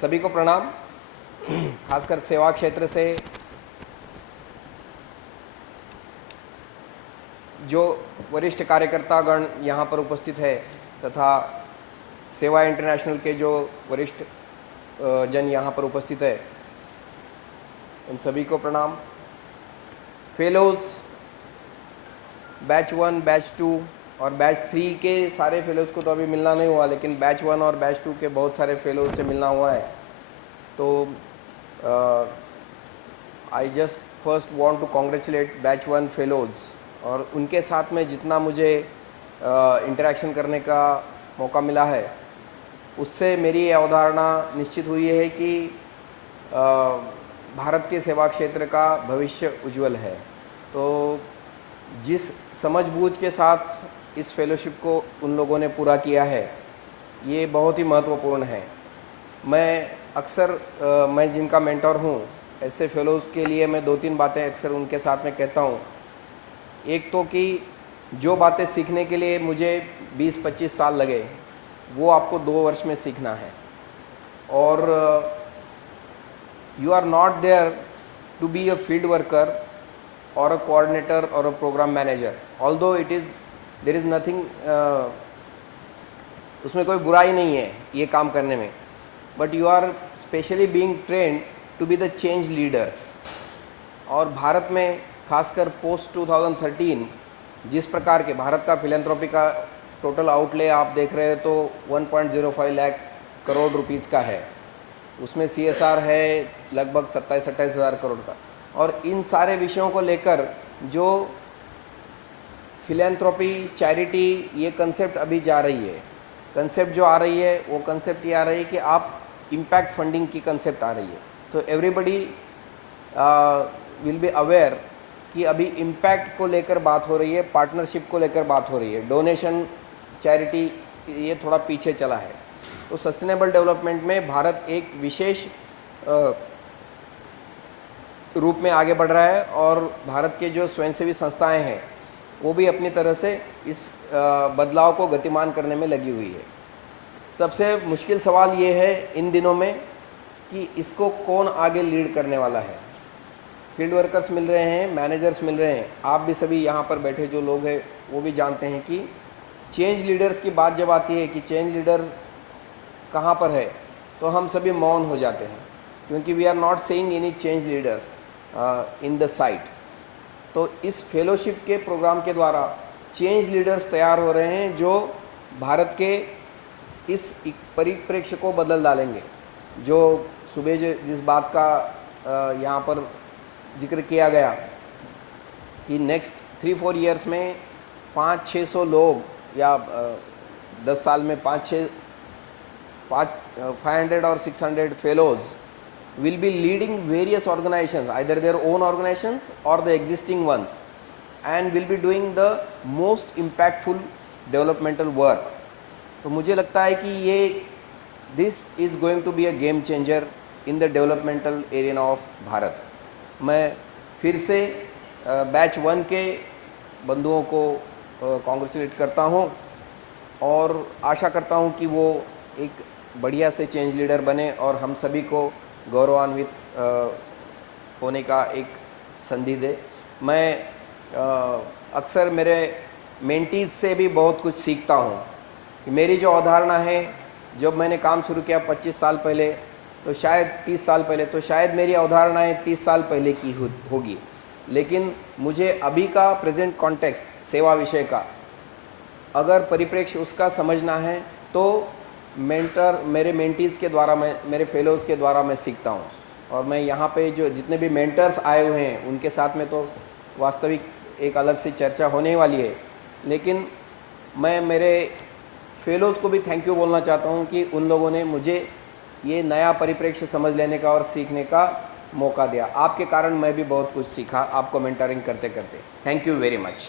सभी को प्रणाम। खासकर सेवा क्षेत्र से जो वरिष्ठ कार्यकर्तागण यहाँ पर उपस्थित है तथा सेवा इंटरनेशनल के जो वरिष्ठ जन यहाँ पर उपस्थित है, उन सभी को प्रणाम। फेलोज़ बैच 1, बैच 2 और बैच 3 के सारे फेलोज़ को तो अभी मिलना नहीं हुआ, लेकिन बैच 1 और बैच 2 के बहुत सारे फेलोज़ से मिलना हुआ है। तो I just first want to congratulate batch 1 fellows, और उनके साथ में जितना मुझे इंटरेक्शन करने का मौका मिला है, उससे मेरी ये अवधारणा निश्चित हुई है कि भारत के सेवा क्षेत्र का भविष्य उज्जवल है। तो जिस समझबूझ के साथ इस फेलोशिप को उन लोगों ने पूरा किया है, ये बहुत ही महत्वपूर्ण है। मैं अक्सर मैं जिनका मेंटर हूँ, ऐसे फेलोज़ के लिए मैं 2-3 बातें अक्सर उनके साथ में कहता हूँ। एक तो कि जो बातें सीखने के लिए मुझे 20-25 साल लगे, वो आपको 2 वर्ष में सीखना है। और you are not there to be a field worker और अ कोऑर्डिनेटर और a programme manager, although it is there is nothing, उसमें कोई बुराई नहीं है ये काम करने में, but you are specially being trained to be the change leaders. और भारत में खासकर पोस्ट 2013 जिस प्रकार के भारत का फिलैंथ्रोपी का टोटल आउटले आप देख रहे हैं तो 1.05 लाख करोड़ रुपीस का है, उसमें CSR है लगभग 27-28 हज़ार करोड़ का। और इन सारे विषयों को लेकर जो फिलैंथ्रोपी, चैरिटी, ये कंसेप्ट अभी जा रही है, कंसेप्ट जो आ रही है वो कंसेप्ट ये आ रही है कि आप इम्पैक्ट फंडिंग की कंसेप्ट आ रही है। तो एवरीबडी विल बी अवेयर कि अभी इम्पैक्ट को लेकर बात हो रही है, पार्टनरशिप को लेकर बात हो रही है। डोनेशन, चैरिटी ये थोड़ा पीछे चला है। तो सस्टेनेबल डेवलपमेंट में भारत एक विशेष रूप में आगे बढ़ रहा है, और भारत के जो स्वयंसेवी संस्थाएं हैं वो भी अपनी तरह से इस बदलाव को गतिमान करने में लगी हुई है। सबसे मुश्किल सवाल ये है इन दिनों में कि इसको कौन आगे लीड करने वाला है। फील्ड वर्कर्स मिल रहे हैं, मैनेजर्स मिल रहे हैं, आप भी सभी यहाँ पर बैठे जो लोग हैं वो भी जानते हैं कि चेंज लीडर्स की बात जब आती है कि चेंज लीडर कहाँ पर है, तो हम सभी मौन हो जाते हैं, क्योंकि we are not saying any change leaders in the site. तो इस फेलोशिप के प्रोग्राम के द्वारा चेंज लीडर्स तैयार हो रहे हैं जो भारत के इस परिप्रेक्ष्य को बदल डालेंगे। जो सुबह जिस बात का यहाँ पर जिक्र किया गया कि नेक्स्ट 3-4 ईयर्स में 500-600 लोग, या 10 साल में 500 or 600 fellows will be leading various organizations, either their own organizations or the existing ones, and will be doing the most impactful developmental work. तो मुझे लगता है कि ये this is going to be a game changer in the developmental arena of Bharat. मैं फिर से batch 1 के बंधुओं को कॉन्ग्रेचुलेट करता हूँ, और आशा करता हूँ कि वो एक बढ़िया से चेंज लीडर बने और हम सभी को गौरवान्वित होने का एक संधि दे। मैं अक्सर मेरे मेंटीज से भी बहुत कुछ सीखता हूँ। मेरी जो अवधारणा है, जब मैंने काम शुरू किया 25 साल पहले, तो शायद 30 साल पहले, तो शायद मेरी अवधारणाएँ 30 साल पहले की होगी, लेकिन मुझे अभी का प्रेजेंट कॉन्टेक्स्ट सेवा विषय का अगर परिप्रेक्ष्य उसका समझना है, तो मेंटर मेरे मेंटीज़ के द्वारा, मेरे फेलोज़ के द्वारा मैं सीखता हूँ। और मैं यहाँ पे जो जितने भी मेंटर्स आए हुए हैं उनके साथ में तो वास्तविक एक अलग से चर्चा होने वाली है, लेकिन मैं मेरे फेलोज़ को भी थैंक यू बोलना चाहता हूँ कि उन लोगों ने मुझे ये नया परिप्रेक्ष्य समझ लेने का और सीखने का मौका दिया। आपके कारण मैं भी बहुत कुछ सीखा आपको मेंटरिंग करते करते। Thank you very much.